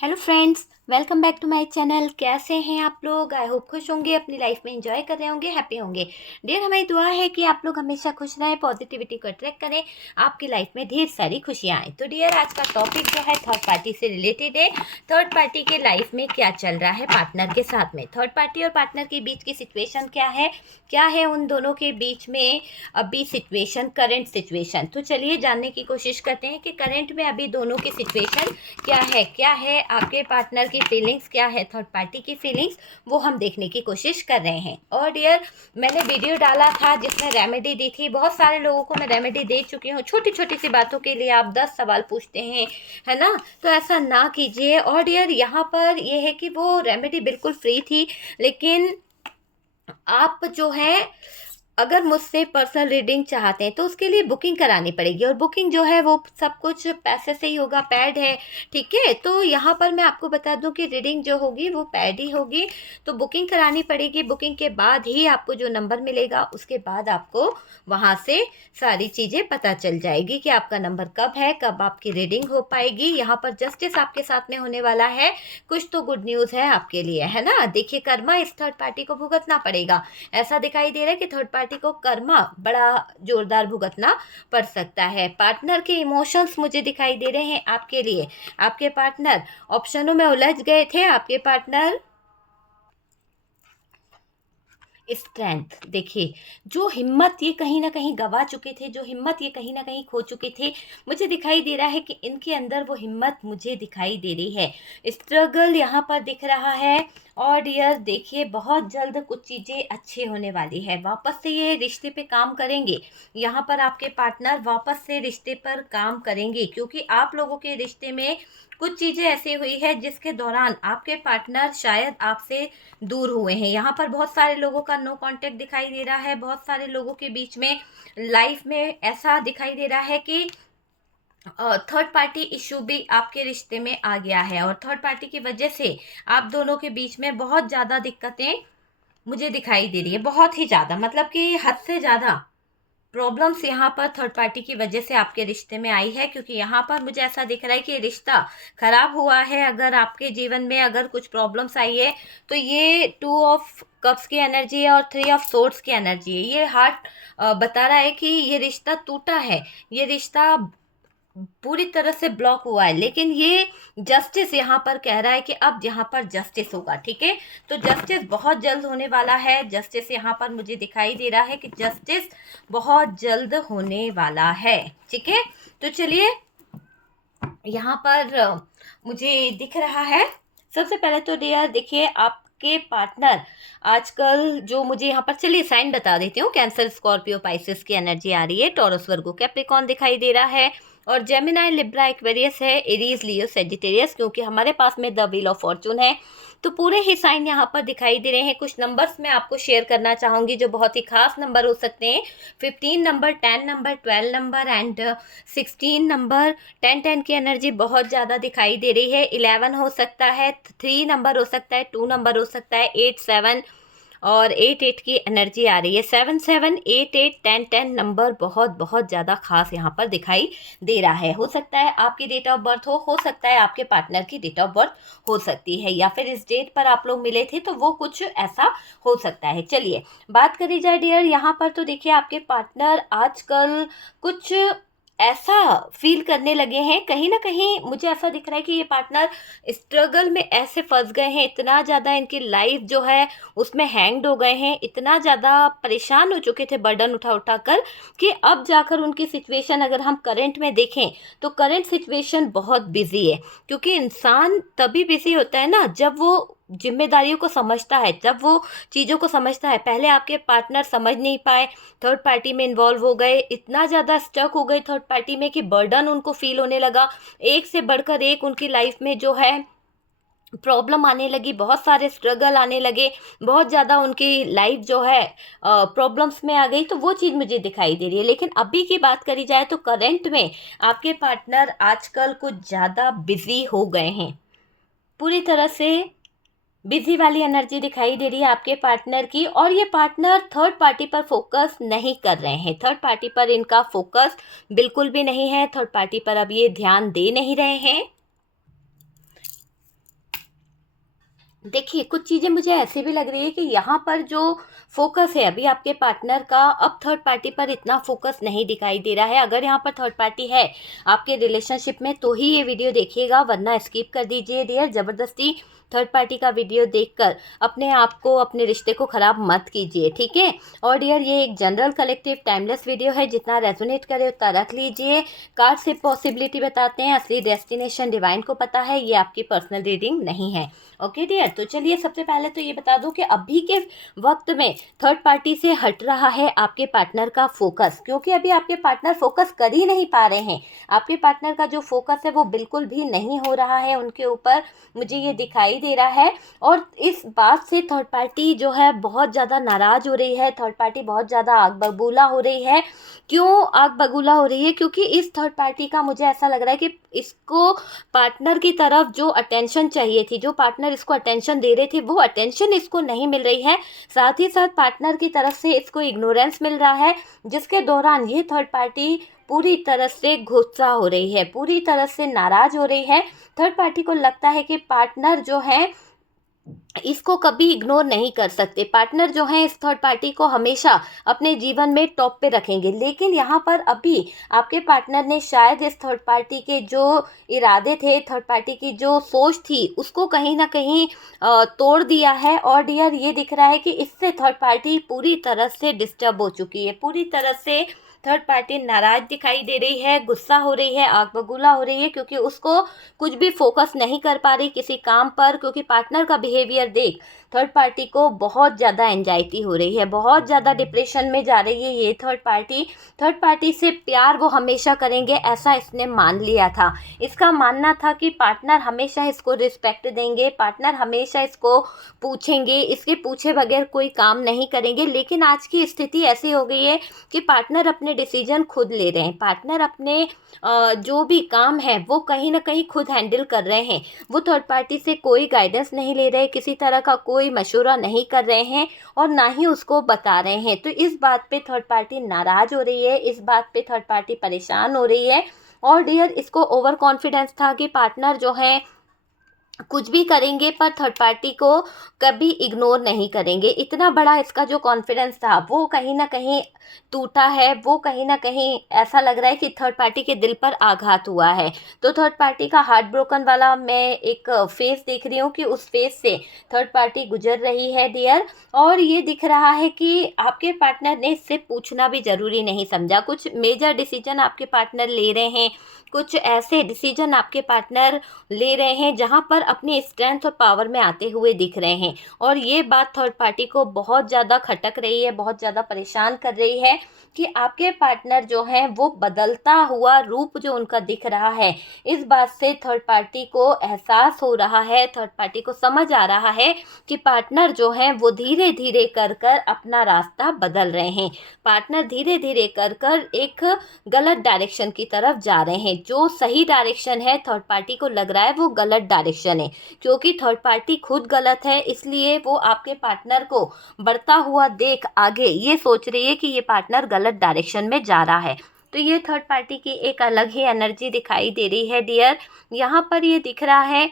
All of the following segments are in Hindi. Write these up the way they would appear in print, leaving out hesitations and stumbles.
Hello friends, welcome back to my channel. कैसे हैं आप लोग? आई होप खुश होंगे, अपनी लाइफ में एंजॉय कर रहे होंगे, हैप्पी होंगे। डियर, हमारी दुआ है कि आप लोग हमेशा खुश रहें, पॉजिटिविटी को अट्रैक्ट करें, आपकी लाइफ में ढेर सारी खुशियां आएँ। तो डियर, आज का टॉपिक जो है थर्ड पार्टी से रिलेटेड है। थर्ड पार्टी के लाइफ में क्या चल रहा है पार्टनर के साथ में, थर्ड पार्टी और पार्टनर के बीच की सिचुएशन क्या है उन दोनों के बीच में अभी सिचुएशन, करंट सिचुएशन। तो चलिए जानने की कोशिश करते हैं कि करंट में अभी दोनों की सिचुएशन क्या है, आपके पार्टनर की फीलिंग्स क्या है, थर्ड पार्टी की फीलिंग्स, वो हम देखने की कोशिश कर रहे हैं। और डियर, मैंने वीडियो डाला था जिसमें रेमेडी दी थी, बहुत सारे लोगों को मैं रेमेडी दे चुकी हूँ। छोटी छोटी सी बातों के लिए आप 10 सवाल पूछते हैं, है ना? तो ऐसा ना कीजिए। और डियर, यहाँ पर ये है कि वो रेमेडी बिल्कुल फ्री थी, लेकिन आप जो है अगर मुझसे पर्सनल रीडिंग चाहते हैं तो उसके लिए बुकिंग करानी पड़ेगी, और बुकिंग जो है वो सब कुछ पैसे से ही होगा, पैड है, ठीक है? तो यहाँ पर मैं आपको बता दूं कि रीडिंग जो होगी वो पैड ही होगी, तो बुकिंग करानी पड़ेगी। बुकिंग के बाद ही आपको जो नंबर मिलेगा उसके बाद आपको वहाँ से सारी चीज़ें पता चल जाएगी कि आपका नंबर कब है, कब आपकी रीडिंग हो पाएगी। यहाँ पर जस्टिस आपके साथ में होने वाला है। कुछ तो गुड न्यूज़ है आपके लिए, है ना? देखिए, कर्मा इस थर्ड पार्टी को भुगतना पड़ेगा। ऐसा दिखाई दे रहा है कि थर्ड पार्टी को कर्मा बड़ा जोरदार भुगतना पड़ सकता है। पार्टनर के इमोशंस मुझे दिखाई दे रहे हैं आपके लिए। आपके पार्टनर ऑप्शनों में उलझ गए थे। आपके पार्टनर स्ट्रेंथ, देखिए, जो हिम्मत ये कहीं ना कहीं गवा चुके थे, जो हिम्मत ये कहीं ना कहीं खो चुके थे, मुझे दिखाई दे रहा है कि इनके अंदर वो हिम्मत मुझे दिखाई दे रही है। स्ट्रगल यहाँ पर दिख रहा है। और डियर, देखिए, बहुत जल्द कुछ चीज़ें अच्छी होने वाली है। वापस से ये रिश्ते पे काम करेंगे। यहाँ पर आपके पार्टनर वापस से रिश्ते पर काम करेंगे, क्योंकि आप लोगों के रिश्ते में कुछ चीज़ें ऐसी हुई है जिसके दौरान आपके पार्टनर शायद आपसे दूर हुए हैं। यहाँ पर बहुत सारे लोगों का नो कांटेक्ट दिखाई दे रहा है। बहुत सारे लोगों के बीच में लाइफ में ऐसा दिखाई दे रहा है कि थर्ड पार्टी इशू भी आपके रिश्ते में आ गया है, और थर्ड पार्टी की वजह से आप दोनों के बीच में बहुत ज़्यादा दिक्कतें मुझे दिखाई दे रही है। बहुत ही ज़्यादा, मतलब कि हद से ज़्यादा प्रॉब्लम्स यहाँ पर थर्ड पार्टी की वजह से आपके रिश्ते में आई है, क्योंकि यहाँ पर मुझे ऐसा दिख रहा है कि रिश्ता खराब हुआ है। अगर आपके जीवन में अगर कुछ प्रॉब्लम्स आई है तो ये 2 ऑफ कप्स की एनर्जी है और 3 ऑफ सोर्ड्स की एनर्जी है। ये हार्ट बता रहा है कि ये रिश्ता टूटा है, ये रिश्ता पूरी तरह से ब्लॉक हुआ है। लेकिन ये जस्टिस यहाँ पर कह रहा है कि अब यहाँ पर जस्टिस होगा, ठीक है? तो जस्टिस बहुत जल्द होने वाला है। जस्टिस यहाँ पर मुझे दिखाई दे रहा है कि जस्टिस बहुत जल्द होने वाला है, ठीक है? तो चलिए, यहाँ पर मुझे दिख रहा है। सबसे पहले तो डियर, देखिए, आपके पार्टनर आजकल जो मुझे यहाँ पर, चलिए साइन बता देती हूँ। कैंसर, स्कॉर्पियो, पाइसेस की एनर्जी आ रही है। टॉरस, वर्गो, कैप्रिकॉर्न दिखाई दे रहा है, और जेमिनाई, लिब्रा, एक्वेरियस है, एरीज, लियो, सेजिटेरियस, क्योंकि हमारे पास में द व्हील ऑफ फॉर्चून है। तो पूरे ही साइन यहाँ पर दिखाई दे रहे हैं। कुछ नंबर्स मैं आपको शेयर करना चाहूँगी जो बहुत ही खास नंबर हो सकते हैं। 15 number, 10 number, 12 number and 16 number. 10 की एनर्जी बहुत ज़्यादा दिखाई दे रही है। 11 हो सकता है, 3 नंबर हो सकता है, 2 नंबर हो सकता है, 8, 7 और 8 की एनर्जी आ रही है। 7, 7, 8, 10 नंबर बहुत बहुत ज़्यादा खास यहाँ पर दिखाई दे रहा है। हो सकता है आपकी डेट ऑफ बर्थ हो सकता है आपके पार्टनर की डेट ऑफ बर्थ हो सकती है, या फिर इस डेट पर आप लोग मिले थे तो वो कुछ ऐसा हो सकता है। चलिए, बात करी जाए डियर, यहाँ पर तो देखिए, आपके पार्टनर आजकल कुछ ऐसा फील करने लगे हैं। कहीं ना कहीं मुझे ऐसा दिख रहा है कि ये पार्टनर स्ट्रगल में ऐसे फंस गए हैं, इतना ज़्यादा इनकी लाइफ जो है उसमें हैंग्ड हो गए हैं, इतना ज़्यादा परेशान हो चुके थे बर्डन उठा उठा कर, कि अब जाकर उनकी सिचुएशन अगर हम करंट में देखें तो करंट सिचुएशन बहुत बिजी है। क्योंकि इंसान तभी बिजी होता है ना जब वो जिम्मेदारियों को समझता है, जब वो चीज़ों को समझता है। पहले आपके पार्टनर समझ नहीं पाए, थर्ड पार्टी में इन्वॉल्व हो गए, इतना ज़्यादा स्टक हो गए थर्ड पार्टी में कि बर्डन उनको फील होने लगा। एक से बढ़कर एक उनकी लाइफ में जो है प्रॉब्लम आने लगी, बहुत सारे स्ट्रगल आने लगे, बहुत ज़्यादा उनकी लाइफ जो है प्रॉब्लम्स में आ गई। तो वो चीज़ मुझे दिखाई दे रही है। लेकिन अभी की बात करी जाए तो करंट में आपके पार्टनर आजकल कुछ ज़्यादा बिजी हो गए हैं, पूरी तरह से बिजी वाली एनर्जी दिखाई दे रही है आपके पार्टनर की। और ये पार्टनर थर्ड पार्टी पर फोकस नहीं कर रहे हैं, थर्ड पार्टी पर इनका फोकस बिल्कुल भी नहीं है, थर्ड पार्टी पर अब ये ध्यान दे नहीं रहे हैं। देखिए, कुछ चीज़ें मुझे ऐसी भी लग रही है कि यहाँ पर जो फ़ोकस है अभी आपके पार्टनर का, अब थर्ड पार्टी पर इतना फ़ोकस नहीं दिखाई दे रहा है। अगर यहाँ पर थर्ड पार्टी है आपके रिलेशनशिप में तो ही ये वीडियो देखिएगा, वरना स्किप कर दीजिए डियर। ज़बरदस्ती थर्ड पार्टी का वीडियो देखकर अपने आप को, अपने रिश्ते को ख़राब मत कीजिए, ठीक है? और डियर, ये एक जनरल कलेक्टिव टाइमलेस वीडियो है, जितना रेज़ोनेट करे उतना रख लीजिए। कार्ड सिर्फ पॉसिबिलिटी बताते हैं, असली डेस्टिनेशन डिवाइन को पता है, ये आपकी पर्सनल रीडिंग नहीं है। ओके डियर, तो चलिए सबसे पहले तो ये बता दूं कि अभी के वक्त में थर्ड पार्टी से हट रहा है आपके पार्टनर का फोकस, क्योंकि अभी आपके पार्टनर फोकस कर ही नहीं पा रहे हैं। आपके पार्टनर का जो फोकस है वो बिल्कुल भी नहीं हो रहा है उनके ऊपर, मुझे ये दिखाई दे रहा है। और इस बात से थर्ड पार्टी जो है बहुत ज़्यादा नाराज़ हो रही है, थर्ड पार्टी बहुत ज़्यादा आग बबूला हो रही है। क्यों आग बबूला हो रही है? क्योंकि इस थर्ड पार्टी का मुझे ऐसा लग रहा है कि इसको पार्टनर की तरफ जो अटेंशन चाहिए थी, जो पार्टनर इसको अटेंशन दे रहे थे, वो अटेंशन इसको नहीं मिल रही है। साथ ही साथ पार्टनर की तरफ से इसको इग्नोरेंस मिल रहा है, जिसके दौरान ये थर्ड पार्टी पूरी तरह से गुस्सा हो रही है, पूरी तरह से नाराज़ हो रही है। थर्ड पार्टी को लगता है कि पार्टनर जो है इसको कभी इग्नोर नहीं कर सकते। पार्टनर जो हैं इस थर्ड पार्टी को हमेशा अपने जीवन में टॉप पे रखेंगे। लेकिन यहाँ पर अभी आपके पार्टनर ने शायद इस थर्ड पार्टी के जो इरादे थे, थर्ड पार्टी की जो सोच थी, उसको कहीं ना कहीं तोड़ दिया है। और डियर, ये दिख रहा है कि इससे थर्ड पार्टी पूरी तरह से डिस्टर्ब हो चुकी है, पूरी तरह से थर्ड पार्टी नाराज दिखाई दे रही है, गुस्सा हो रही है, आग बबूला हो रही है, क्योंकि उसको कुछ भी फोकस नहीं कर पा रही किसी काम पर। क्योंकि पार्टनर का बिहेवियर देख थर्ड पार्टी को बहुत ज़्यादा एंजाइटी हो रही है, बहुत ज़्यादा डिप्रेशन में जा रही है ये थर्ड पार्टी। थर्ड पार्टी से प्यार वो हमेशा करेंगे, ऐसा इसने मान लिया था। इसका मानना था कि पार्टनर हमेशा इसको रिस्पेक्ट देंगे, पार्टनर हमेशा इसको पूछेंगे, इसके पूछे बगैर कोई काम नहीं करेंगे। लेकिन आज की स्थिति ऐसी हो गई है कि पार्टनर अपने डिसीजन खुद ले रहे हैं, पार्टनर अपने जो भी काम है वो कहीं ना कहीं खुद हैंडल कर रहे हैं। वो थर्ड पार्टी से कोई गाइडेंस नहीं ले रहे, किसी तरह का कोई मशवरा नहीं कर रहे हैं, और ना ही उसको बता रहे हैं। तो इस बात पे थर्ड पार्टी नाराज़ हो रही है, इस बात पे थर्ड पार्टी परेशान हो रही है। और डियर, इसको ओवर कॉन्फिडेंस था कि पार्टनर जो है कुछ भी करेंगे पर थर्ड पार्टी को कभी इग्नोर नहीं करेंगे। इतना बड़ा इसका जो कॉन्फिडेंस था वो कहीं ना कहीं टूटा है, वो कहीं ना कहीं ऐसा लग रहा है कि थर्ड पार्टी के दिल पर आघात हुआ है। तो थर्ड पार्टी का हार्ट ब्रोकन वाला मैं एक फेस देख रही हूँ कि उस फेस से थर्ड पार्टी गुजर रही है डियर। और ये दिख रहा है कि आपके पार्टनर ने इससे पूछना भी ज़रूरी नहीं समझा। कुछ मेजर डिसीजन आपके पार्टनर ले रहे हैं, कुछ ऐसे डिसीजन आपके पार्टनर ले रहे हैं जहां पर अपनी स्ट्रेंथ और पावर में आते हुए दिख रहे हैं। और ये बात थर्ड पार्टी को बहुत ज़्यादा खटक रही है, बहुत ज़्यादा परेशान कर रही है कि आपके पार्टनर जो हैं वो बदलता हुआ रूप जो उनका दिख रहा है, इस बात से थर्ड पार्टी को एहसास हो रहा है, थर्ड पार्टी को समझ आ रहा है कि पार्टनर जो हैं वो धीरे धीरे कर कर अपना रास्ता बदल रहे हैं। पार्टनर धीरे धीरे कर कर एक गलत डायरेक्शन की तरफ जा रहे हैं। जो सही डायरेक्शन है थर्ड पार्टी को लग रहा है वो गलत डायरेक्शन है, क्योंकि थर्ड पार्टी खुद गलत है, इसलिए वो आपके पार्टनर को बढ़ता हुआ देख आगे ये सोच रही है कि ये पार्टनर गलत डायरेक्शन में जा रहा है। तो ये थर्ड पार्टी की एक अलग ही एनर्जी दिखाई दे रही है डियर। यहाँ पर ये दिख रहा है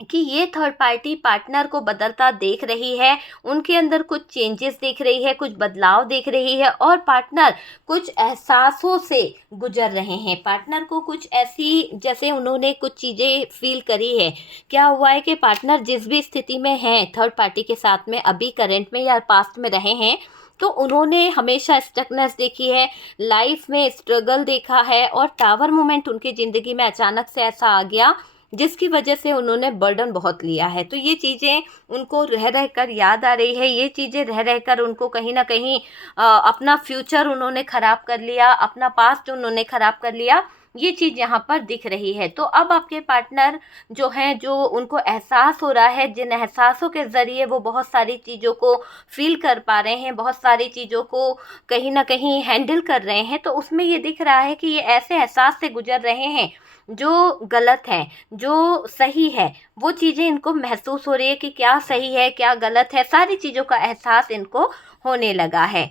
कि ये थर्ड पार्टी पार्टनर को बदलता देख रही है, उनके अंदर कुछ चेंजेस देख रही है, कुछ बदलाव देख रही है, और पार्टनर कुछ एहसासों से गुजर रहे हैं। पार्टनर को कुछ ऐसी, जैसे उन्होंने कुछ चीज़ें फील करी है। क्या हुआ है कि पार्टनर जिस भी स्थिति में हैं थर्ड पार्टी के साथ में, अभी करंट में या पास्ट में रहे हैं, तो उन्होंने हमेशा स्टकनेस देखी है, लाइफ में स्ट्रगल देखा है, और टावर मोमेंट उनकी ज़िंदगी में अचानक से ऐसा आ गया जिसकी वजह से उन्होंने बर्डन बहुत लिया है। तो ये चीज़ें उनको रह रह कर याद आ रही है, ये चीज़ें रह रह कर उनको कहीं ना कहीं अपना फ्यूचर उन्होंने ख़राब कर लिया, अपना पास्ट उन्होंने ख़राब कर लिया, ये चीज़ यहाँ पर दिख रही है। तो अब आपके पार्टनर जो हैं, जो उनको एहसास हो रहा है, जिन एहसासों के ज़रिए वो बहुत सारी चीज़ों को फील कर पा रहे हैं, बहुत सारी चीज़ों को कहीं ना कहीं हैंडल कर रहे हैं, तो उसमें ये दिख रहा है कि ये ऐसे एहसास से गुजर रहे हैं जो गलत है, जो सही है, वो चीज़ें इनको महसूस हो रही है कि क्या सही है क्या गलत है, सारी चीज़ों का एहसास इनको होने लगा है।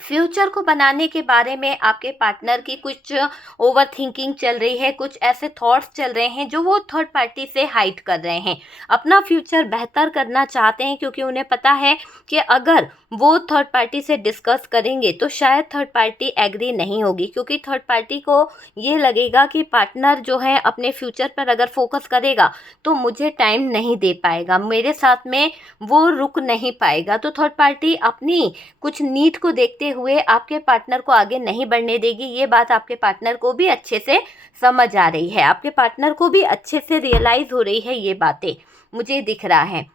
फ्यूचर को बनाने के बारे में आपके पार्टनर की कुछ ओवर थिंकिंग चल रही है, कुछ ऐसे थॉट्स चल रहे हैं जो वो थर्ड पार्टी से हाइड कर रहे हैं। अपना फ्यूचर बेहतर करना चाहते हैं, क्योंकि उन्हें पता है कि अगर वो थर्ड पार्टी से डिस्कस करेंगे तो शायद थर्ड पार्टी एग्री नहीं होगी, क्योंकि थर्ड पार्टी को ये लगेगा कि पार्टनर जो है अपने फ्यूचर पर अगर फोकस करेगा तो मुझे टाइम नहीं दे पाएगा, मेरे साथ में वो रुक नहीं पाएगा। तो थर्ड पार्टी अपनी कुछ नीड को देखते हुए आपके पार्टनर को आगे नहीं बढ़ने देगी। ये बात आपके पार्टनर को भी अच्छे से समझ आ रही है, आपके पार्टनर को भी अच्छे से रियलाइज हो रही है ये बातें, मुझे दिख रहा है।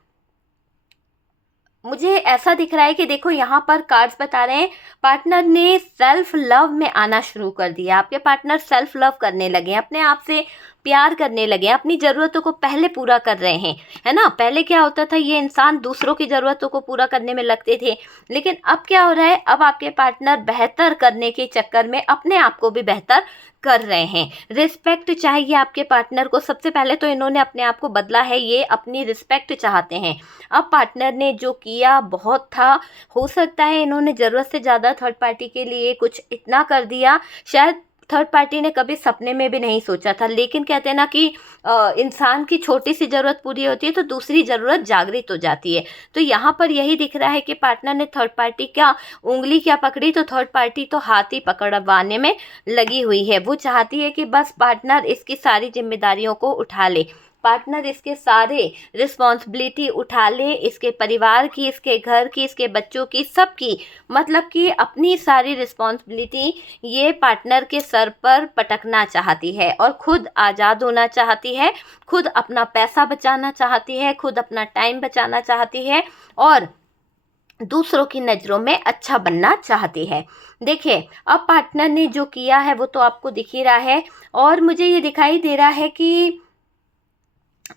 मुझे ऐसा दिख रहा है कि देखो यहाँ पर कार्ड्स बता रहे हैं पार्टनर ने सेल्फ लव में आना शुरू कर दिया। आपके पार्टनर सेल्फ लव करने लगे हैं, अपने आप से प्यार करने लगे हैं, अपनी ज़रूरतों को पहले पूरा कर रहे हैं, है ना। पहले क्या होता था, ये इंसान दूसरों की ज़रूरतों को पूरा करने में लगते थे, लेकिन अब क्या हो रहा है, अब आपके पार्टनर बेहतर करने के चक्कर में अपने आप को भी बेहतर कर रहे हैं। रिस्पेक्ट चाहिए आपके पार्टनर को, सबसे पहले तो इन्होंने अपने आप को बदला है, ये अपनी रिस्पेक्ट चाहते हैं। अब पार्टनर ने जो किया बहुत था, हो सकता है इन्होंने ज़रूरत से ज़्यादा थर्ड पार्टी के लिए कुछ इतना कर दिया, शायद थर्ड पार्टी ने कभी सपने में भी नहीं सोचा था। लेकिन कहते हैं ना कि इंसान की छोटी सी ज़रूरत पूरी होती है तो दूसरी ज़रूरत जागृत हो जाती है। तो यहाँ पर यही दिख रहा है कि पार्टनर ने थर्ड पार्टी क्या उंगली क्या पकड़ी, तो थर्ड पार्टी तो हाथ ही पकड़वाने में लगी हुई है। वो चाहती है कि बस पार्टनर इसकी सारी जिम्मेदारियों को उठा ले, पार्टनर इसके सारे रिस्पॉन्सिबिलिटी उठा ले, इसके परिवार की, इसके घर की, इसके बच्चों की, सबकी, मतलब कि अपनी सारी रिस्पॉन्सिबिलिटी ये पार्टनर के सर पर पटकना चाहती है और खुद आज़ाद होना चाहती है, खुद अपना पैसा बचाना चाहती है, खुद अपना टाइम बचाना चाहती है और दूसरों की नज़रों में अच्छा बनना चाहती है। देखिए अब पार्टनर ने जो किया है वो तो आपको दिख ही रहा है, और मुझे ये दिखाई दे रहा है कि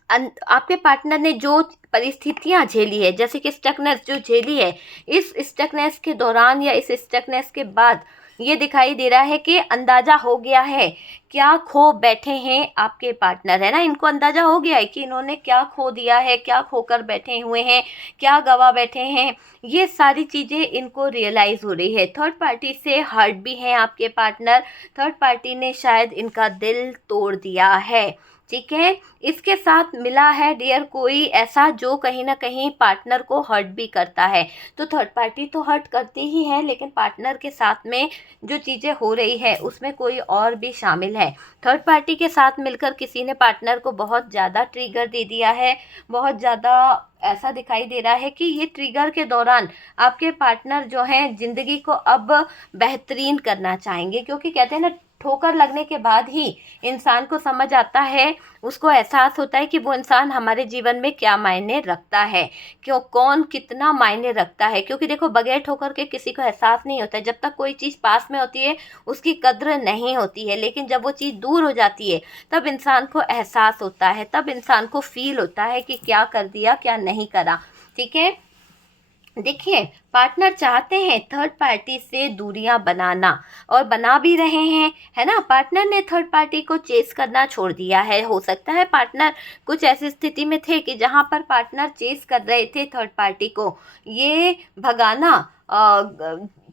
आपके पार्टनर ने जो परिस्थितियां झेली है, जैसे कि स्टकनेस जो झेली है, इस स्टकनेस के दौरान या इस स्टकनेस के बाद ये दिखाई दे रहा है कि अंदाज़ा हो गया है क्या खो बैठे हैं आपके पार्टनर, है ना। इनको अंदाज़ा हो गया है कि इन्होंने क्या खो दिया है, क्या खोकर बैठे हुए हैं, क्या गवा बैठे हैं, ये सारी चीज़ें इनको रियलाइज़ हो रही है। थर्ड पार्टी से हर्ट भी हैं आपके पार्टनर, थर्ड पार्टी ने शायद इनका दिल तोड़ दिया है, ठीक है। इसके साथ मिला है डियर कोई ऐसा जो कहीं ना कहीं पार्टनर को हर्ट भी करता है। तो थर्ड पार्टी तो हर्ट करती ही है, लेकिन पार्टनर के साथ में जो चीज़ें हो रही है उसमें कोई और भी शामिल है। थर्ड पार्टी के साथ मिलकर किसी ने पार्टनर को बहुत ज़्यादा ट्रिगर दे दिया है, बहुत ज़्यादा ऐसा दिखाई दे रहा है कि ये ट्रिगर के दौरान आपके पार्टनर जो हैं ज़िंदगी को अब बेहतरीन करना चाहेंगे, क्योंकि कहते हैं ना ठोकर लगने के बाद ही इंसान को समझ आता है, उसको एहसास होता है कि वो इंसान हमारे जीवन में क्या मायने रखता है, क्यों कौन कितना मायने रखता है। क्योंकि देखो बगैर ठोकर के किसी को एहसास नहीं होता है, जब तक कोई चीज़ पास में होती है उसकी कद्र नहीं होती है, लेकिन जब वो चीज़ दूर हो जाती है तब इंसान को एहसास होता है, तब इंसान को फील होता है कि क्या कर दिया क्या नहीं करा, ठीक है। देखिए पार्टनर चाहते हैं थर्ड पार्टी से दूरियां बनाना और बना भी रहे हैं, है ना। पार्टनर ने थर्ड पार्टी को चेस करना छोड़ दिया है। हो सकता है पार्टनर कुछ ऐसी स्थिति में थे कि जहां पर पार्टनर चेस कर रहे थे थर्ड पार्टी को, ये भगाना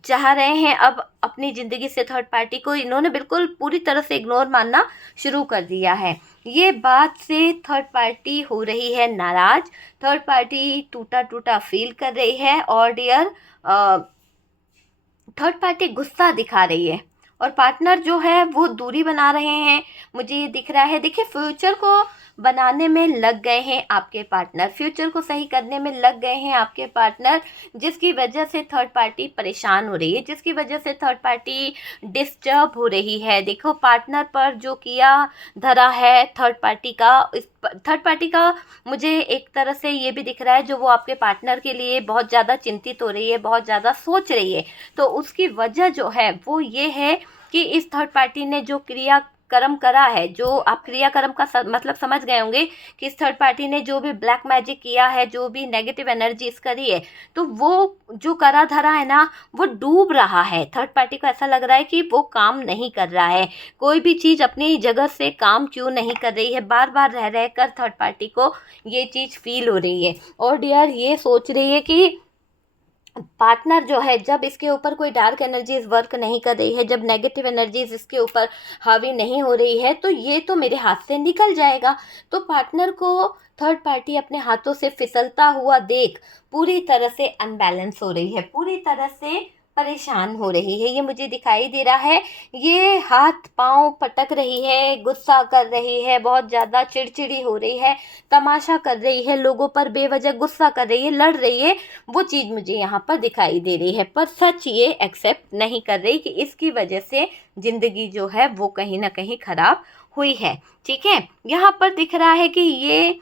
चाह रहे हैं अब अपनी ज़िंदगी से थर्ड पार्टी को, इन्होंने बिल्कुल पूरी तरह से इग्नोर मानना शुरू कर दिया है। ये बात से थर्ड पार्टी हो रही है नाराज़, थर्ड पार्टी टूटा टूटा फील कर रही है और डियर थर्ड पार्टी गुस्सा दिखा रही है और पार्टनर जो है वो दूरी बना रहे हैं, मुझे ये दिख रहा है। देखिए फ्यूचर को बनाने में लग गए हैं आपके पार्टनर, फ्यूचर को सही करने में लग गए हैं आपके पार्टनर, जिसकी वजह से थर्ड पार्टी परेशान हो रही है, जिसकी वजह से थर्ड पार्टी डिस्टर्ब हो रही है। देखो पार्टनर पर जो किया धरा है थर्ड पार्टी का, इस थर्ड पार्टी का मुझे एक तरह से ये भी दिख रहा है जो वो आपके पार्टनर के लिए बहुत ज़्यादा चिंतित हो रही है, बहुत ज़्यादा सोच रही है। तो उसकी वजह जो है वो ये है कि इस थर्ड पार्टी ने जो क्रिया कर्म करा है, जो आप क्रियाकर्म का मतलब समझ गए होंगे कि इस थर्ड पार्टी ने जो भी ब्लैक मैजिक किया है, जो भी नेगेटिव एनर्जीज करी है, तो वो जो करा धरा है ना वो डूब रहा है। थर्ड पार्टी को ऐसा लग रहा है कि वो काम नहीं कर रहा है, कोई भी चीज़ अपनी जगह से काम क्यों नहीं कर रही है, बार बार रह रह कर थर्ड पार्टी को ये चीज़ फील हो रही है और डियर ये सोच रही है कि पार्टनर जो है, जब इसके ऊपर कोई डार्क एनर्जीज वर्क नहीं कर रही है, जब नेगेटिव एनर्जीज इसके ऊपर हावी नहीं हो रही है, तो ये तो मेरे हाथ से निकल जाएगा। तो पार्टनर को थर्ड पार्टी अपने हाथों से फिसलता हुआ देख पूरी तरह से अनबैलेंस हो रही है, पूरी तरह से परेशान हो रही है, ये मुझे दिखाई दे रहा है। ये हाथ पांव पटक रही है, गुस्सा कर रही है, बहुत ज़्यादा चिड़चिड़ी हो रही है, तमाशा कर रही है, लोगों पर बेवजह गुस्सा कर रही है, लड़ रही है। वो चीज़ मुझे यहाँ पर दिखाई दे रही है, पर सच ये एक्सेप्ट नहीं कर रही कि इसकी वजह से ज़िंदगी जो है वो कहीं ना कहीं ख़राब हुई है। ठीक है, यहाँ पर दिख रहा है कि ये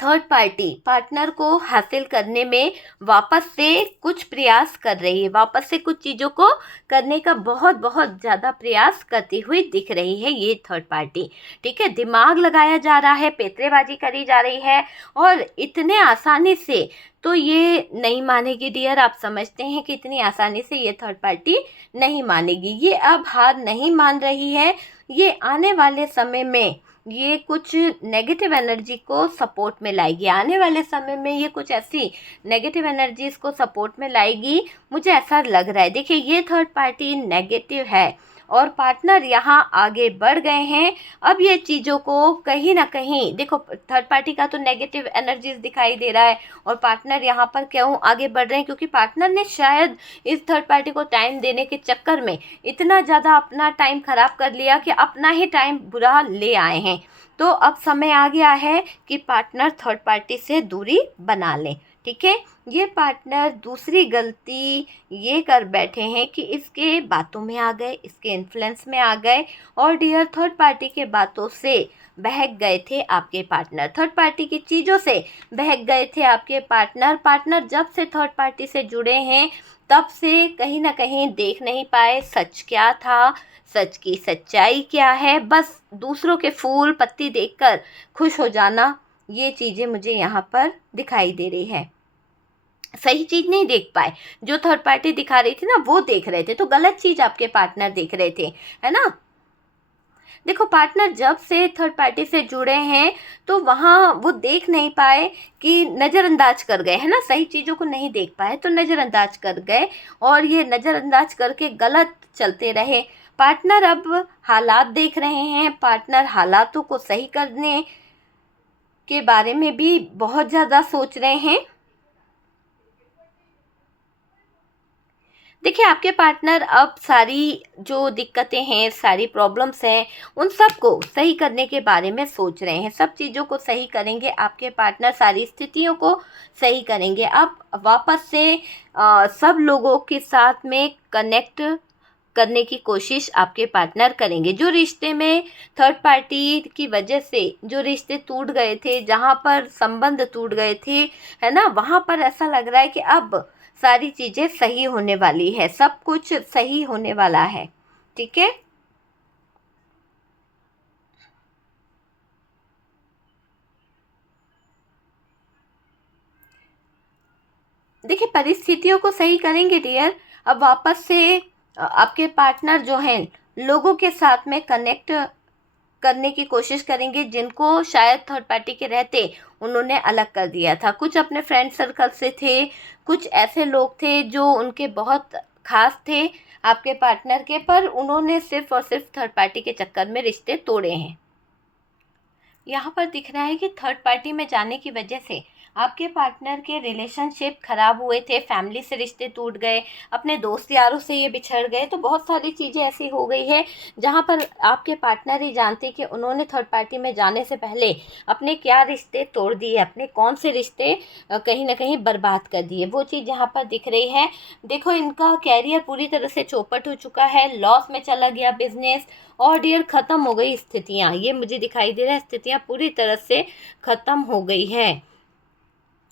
थर्ड पार्टी पार्टनर को हासिल करने में वापस से कुछ प्रयास कर रही है, वापस से कुछ चीज़ों को करने का बहुत बहुत ज़्यादा प्रयास करती हुई दिख रही है ये थर्ड पार्टी। ठीक है, दिमाग लगाया जा रहा है, पेतरेबाजी करी जा रही है, और इतने आसानी से तो ये नहीं मानेगी डियर। आप समझते हैं कि इतनी आसानी से ये थर्ड पार्टी नहीं मानेगी। ये अब हार नहीं मान रही है, ये आने वाले समय में ये कुछ नेगेटिव एनर्जी को सपोर्ट में लाएगी। आने वाले समय में ये कुछ ऐसी नेगेटिव एनर्जीज को सपोर्ट में लाएगी, मुझे ऐसा लग रहा है। देखिए, ये थर्ड पार्टी नेगेटिव है और पार्टनर यहाँ आगे बढ़ गए हैं। अब ये चीज़ों को कहीं ना कहीं देखो, थर्ड पार्टी का तो नेगेटिव एनर्जीज दिखाई दे रहा है, और पार्टनर यहाँ पर क्यों आगे बढ़ रहे हैं, क्योंकि पार्टनर ने शायद इस थर्ड पार्टी को टाइम देने के चक्कर में इतना ज़्यादा अपना टाइम ख़राब कर लिया कि अपना ही टाइम बुरा ले आए हैं। तो अब समय आ गया है कि पार्टनर थर्ड पार्टी से दूरी बना लें। ठीक है, ये पार्टनर दूसरी गलती ये कर बैठे हैं कि इसके बातों में आ गए, इसके इन्फ्लुएंस में आ गए, और डियर थर्ड पार्टी के बातों से बहक गए थे आपके पार्टनर, थर्ड पार्टी की चीज़ों से बहक गए थे आपके पार्टनर। पार्टनर जब से थर्ड पार्टी से जुड़े हैं तब से कहीं ना कहीं देख नहीं पाए सच क्या था, सच की सच्चाई क्या है। बस दूसरों के फूल पत्ती देखकर खुश हो जाना, ये चीज़ें मुझे यहाँ पर दिखाई दे रही है। सही चीज़ नहीं देख पाए, जो थर्ड पार्टी दिखा रही थी ना वो देख रहे थे, तो गलत चीज़ आपके पार्टनर देख रहे थे, है ना। देखो, पार्टनर जब से थर्ड पार्टी से जुड़े हैं तो वहाँ वो देख नहीं पाए कि नज़रअंदाज कर गए, है ना, सही चीज़ों को नहीं देख पाए तो नज़रअंदाज कर गए, और ये नज़रअंदाज करके गलत चलते रहे। पार्टनर अब हालात देख रहे हैं, पार्टनर हालातों को सही करने के बारे में भी बहुत ज़्यादा सोच रहे हैं। देखिए, आपके पार्टनर अब सारी जो दिक्कतें हैं, सारी प्रॉब्लम्स हैं, उन सब को सही करने के बारे में सोच रहे हैं। सब चीज़ों को सही करेंगे आपके पार्टनर, सारी स्थितियों को सही करेंगे। अब वापस से सब लोगों के साथ में कनेक्ट करने की कोशिश आपके पार्टनर करेंगे। जो रिश्ते में थर्ड पार्टी की वजह से जो रिश्ते टूट गए थे, जहाँ पर संबंध टूट गए थे, है ना, वहाँ पर ऐसा लग रहा है कि अब सारी चीज़ें सही होने वाली है, सब कुछ सही होने वाला है। ठीक है, देखिए परिस्थितियों को सही करेंगे डियर। अब वापस से आपके पार्टनर जो हैं लोगों के साथ में कनेक्ट करने की कोशिश करेंगे, जिनको शायद थर्ड पार्टी के रहते उन्होंने अलग कर दिया था। कुछ अपने फ्रेंड सर्कल से थे, कुछ ऐसे लोग थे जो उनके बहुत खास थे आपके पार्टनर के, पर उन्होंने सिर्फ और सिर्फ थर्ड पार्टी के चक्कर में रिश्ते तोड़े हैं। यहाँ पर दिख रहा है कि थर्ड पार्टी में जाने की वजह से आपके पार्टनर के रिलेशनशिप खराब हुए थे, फैमिली से रिश्ते टूट गए, अपने दोस्त यारों से ये बिछड़ गए। तो बहुत सारी चीज़ें ऐसी हो गई है जहाँ पर आपके पार्टनर ही जानते कि उन्होंने थर्ड पार्टी में जाने से पहले अपने क्या रिश्ते तोड़ दिए, अपने कौन से रिश्ते कहीं ना कहीं बर्बाद कर दिए। वो चीज़ यहाँ पर दिख रही है। देखो, इनका कैरियर पूरी तरह से चौपट हो चुका है, लॉस में चला गया बिजनेस, और डियर ख़त्म हो गई स्थितियाँ। ये मुझे दिखाई दे रहा है, स्थितियाँ पूरी तरह से ख़त्म हो गई है।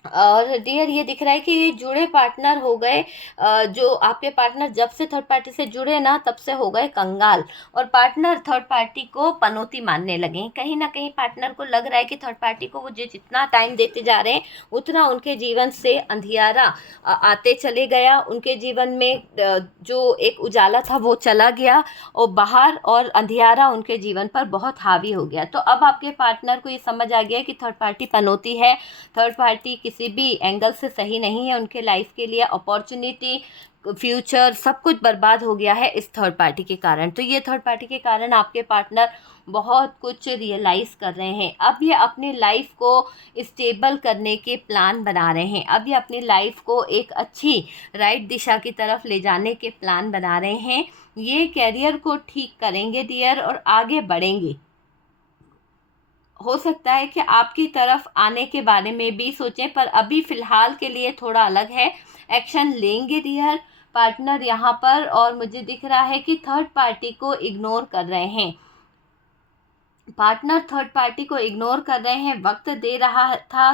और डियर ये दिख रहा है कि ये जुड़े पार्टनर हो गए, जो आपके पार्टनर जब से थर्ड पार्टी से जुड़े ना तब से हो गए कंगाल, और पार्टनर थर्ड पार्टी को पनौती मानने लगे हैं। कहीं ना कहीं पार्टनर को लग रहा है कि थर्ड पार्टी को वो जितना टाइम देते जा रहे हैं उतना उनके जीवन से अंधियारा आते चले गया, उनके जीवन में जो एक उजाला था वो चला गया और बाहर, और अंधियारा उनके जीवन पर बहुत हावी हो गया। तो अब आपके पार्टनर को ये समझ आ गया कि थर्ड पार्टी पनौती है, थर्ड पार्टी किसी भी एंगल से सही नहीं है उनके लाइफ के लिए। अपॉर्चुनिटी, फ्यूचर सब कुछ बर्बाद हो गया है इस थर्ड पार्टी के कारण। तो ये थर्ड पार्टी के कारण आपके पार्टनर बहुत कुछ रियलाइज़ कर रहे हैं। अब ये अपनी लाइफ को स्टेबल करने के प्लान बना रहे हैं। अब ये अपनी लाइफ को एक अच्छी राइट दिशा की तरफ ले जाने के प्लान बना रहे हैं। ये कैरियर को ठीक करेंगे डियर और आगे बढ़ेंगे। हो सकता है कि आपकी तरफ आने के बारे में भी सोचें, पर अभी फ़िलहाल के लिए थोड़ा अलग है। एक्शन लेंगे डियर पार्टनर यहाँ पर, और मुझे दिख रहा है कि थर्ड पार्टी को इग्नोर कर रहे हैं। पार्टनर थर्ड पार्टी को इग्नोर कर रहे हैं, वक्त दे रहा था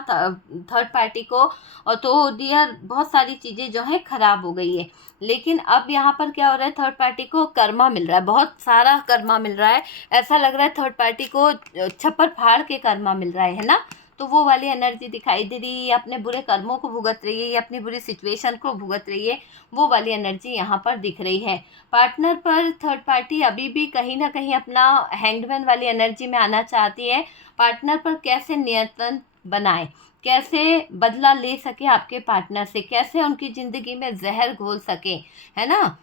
थर्ड पार्टी को, और तो डियर बहुत सारी चीज़ें जो हैं ख़राब हो गई है। लेकिन अब यहाँ पर क्या हो रहा है, थर्ड पार्टी को कर्मा मिल रहा है, बहुत सारा कर्मा मिल रहा है। ऐसा लग रहा है थर्ड पार्टी को छप्पर फाड़ के कर्मा मिल रहा है ना। तो वो वाली एनर्जी दिखाई दे रही है। अपने बुरे कर्मों को भुगत रही है या अपनी बुरी सिचुएशन को भुगत रही है, वो वाली एनर्जी यहाँ पर दिख रही है। पार्टनर पर थर्ड पार्टी अभी भी कहीं ना कहीं अपना हैंगमैन वाली एनर्जी में आना चाहती है। पार्टनर पर कैसे नियंत्रण बनाए, कैसे बदला ले सके आपके पार्टनर से, कैसे उनकी ज़िंदगी में जहर घोल सके, है ना।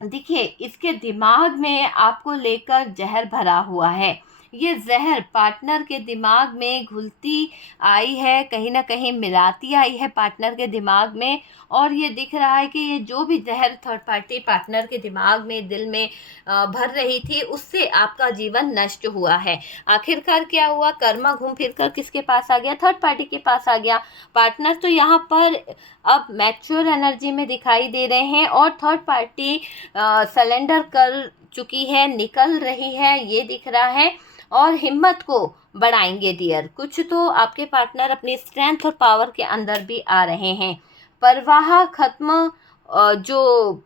देखिए, इसके दिमाग में आपको लेकर जहर भरा हुआ है। ये जहर पार्टनर के दिमाग में घुलती आई है, कहीं ना कहीं मिलाती आई है पार्टनर के दिमाग में। और ये दिख रहा है कि ये जो भी जहर थर्ड पार्टी पार्टनर के दिमाग में, दिल में भर रही थी, उससे आपका जीवन नष्ट हुआ है। आखिरकार क्या हुआ, कर्मा घूम फिर कर किसके पास आ गया, थर्ड पार्टी के पास आ गया। पार्टनर तो यहाँ पर अब मैच्योर एनर्जी में दिखाई दे रहे हैं, और थर्ड पार्टी सरेंडर कर चुकी है, निकल रही है, ये दिख रहा है। और हिम्मत को बढ़ाएंगे डियर। कुछ तो आपके पार्टनर अपनी स्ट्रेंथ और पावर के अंदर भी आ रहे हैं। परवाह खत्म, जो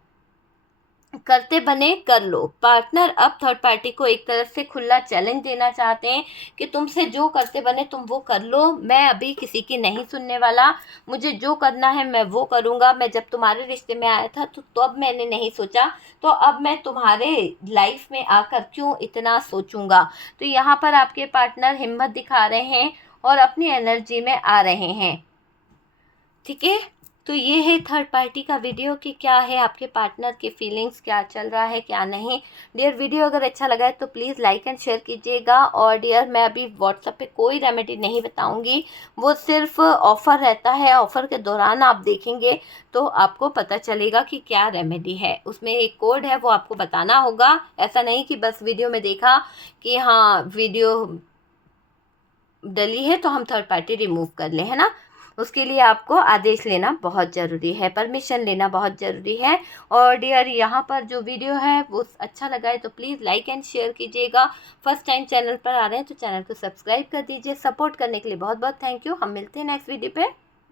करते बने कर लो। पार्टनर अब थर्ड पार्टी को एक तरफ से खुला चैलेंज देना चाहते हैं कि तुमसे जो करते बने तुम वो कर लो, मैं अभी किसी की नहीं सुनने वाला, मुझे जो करना है मैं वो करूँगा। मैं जब तुम्हारे रिश्ते में आया था तो अब मैंने नहीं सोचा, तो अब मैं तुम्हारे लाइफ में आकर क्यों इतना सोचूंगा। तो यहाँ पर आपके पार्टनर हिम्मत दिखा रहे हैं और अपनी एनर्जी में आ रहे हैं। ठीक है, तो ये है थर्ड पार्टी का वीडियो कि क्या है आपके पार्टनर की फीलिंग्स, क्या चल रहा है क्या नहीं। डियर, वीडियो अगर अच्छा लगा है तो प्लीज़ लाइक एंड शेयर कीजिएगा। और डियर, मैं अभी व्हाट्सएप पे कोई रेमेडी नहीं बताऊंगी, वो सिर्फ ऑफ़र रहता है। ऑफ़र के दौरान आप देखेंगे तो आपको पता चलेगा कि क्या रेमेडी है। उसमें एक कोड है, वो आपको बताना होगा। ऐसा नहीं कि बस वीडियो में देखा कि हाँ वीडियो डली है तो हम थर्ड पार्टी रिमूव कर लें, है ना। उसके लिए आपको आदेश लेना बहुत ज़रूरी है, परमिशन लेना बहुत ज़रूरी है। और डियर, यहाँ पर जो वीडियो है वो अच्छा लगा है तो प्लीज़ लाइक एंड शेयर कीजिएगा। फर्स्ट टाइम चैनल पर आ रहे हैं तो चैनल को सब्सक्राइब कर दीजिए। सपोर्ट करने के लिए बहुत बहुत थैंक यू। हम मिलते हैं नेक्स्ट वीडियो पे।